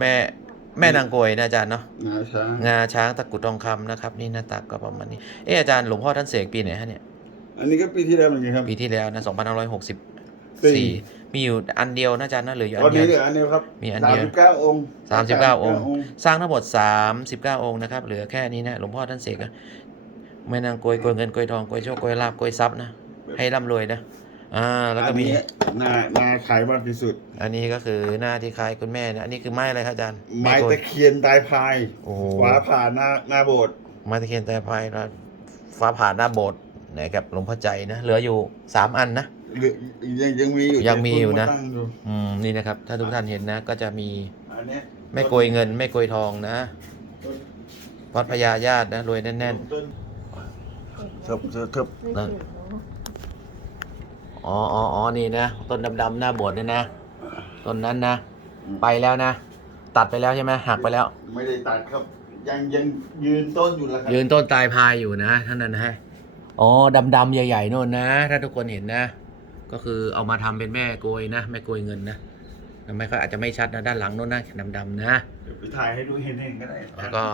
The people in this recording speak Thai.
แม่แม่นางโกยนะอาจารย์เนาะงาช้างงาช้างตะกรุดทองคำนะครับ นี่หน้าตักก็ประมาณนี้เอออาจารย์หลวงพ่อท่านเสกปีไหนฮะเนี่ยอันนี้ก็ปีที่แล้วเหมือนกันครับปีที่แล้วนะสี่2564มีอยู่อันเดียวนะอาจารย์นะเหลืออยู่ตอัอนนเดีนี้ยวเหลืออันเดียวครับมีอันเดียวสามสิบเก้าองค์39องค์ค์ สร้างทั้งหมด39องค์นะครับเหลือแค่นี้นะหลวงพ่อท่านเสกอะแม่นางโกยโกยเงินโกยทองโกยโชคโกยลาบโกยทรัพย์นะให้ร่ำรวยนะ อ่าแล้วก็อันมีนี้หน้าหน้าขายมากที่สุด อันนี้ก็คือหน้าที่คล้ายคุณแม่นะอันนี้คือไม้อะไรครับอาจารย์ไม้โกยตะเคียนตายพายโอ้โห ฟ้าผ่าหน้าหน้าโบสถ์ไม้ตะเคียนแต่พายนะฟ้าผ่าหน้าโบสถ์นะครับหลวงพ่อใจนะเหลืออยู่3อันนะเหลือยังยังมีอยู่ยังมีอยู่นะแต่เพิ่งมาตั้งอยู่อืมนี่นะครับ ถ้าทุกท่านเห็นนะ ก็จะมีอันเนี้ยไม่โกยเงินไม่โกยทองนะต้นวัดพญาญาตินะรวยแน่นต้นเทิบเทิบเทิบนั่นๆ อ๋ออ๋ออ๋อนี่นะ ต้นดำๆหน้าโบสถ์เนี่ยนะ ต้นนั้นนะไปแล้วนะ ตัดไปแล้วใช่ไหมหักไปแล้ว ไม่ได้ตัดครับ ยังยังยืนต้นอยู่แล้วครับยืนต้นตายพายอยู่นะท่านนั้นนะฮะอ๋อดำๆใหญ่ๆโน่นนะ ถ้าทุกคนเห็นนะ ก็คือเอามาทำเป็นแม่โกยนะแม่โกยเงินนะทำไมเขาอาจจะไม่ชัดนะด้านหลังโน่นนะดำๆนะ เดี๋ยวไปถ่ายให้ดูเห็นเห็นก็ได้ แล้วก็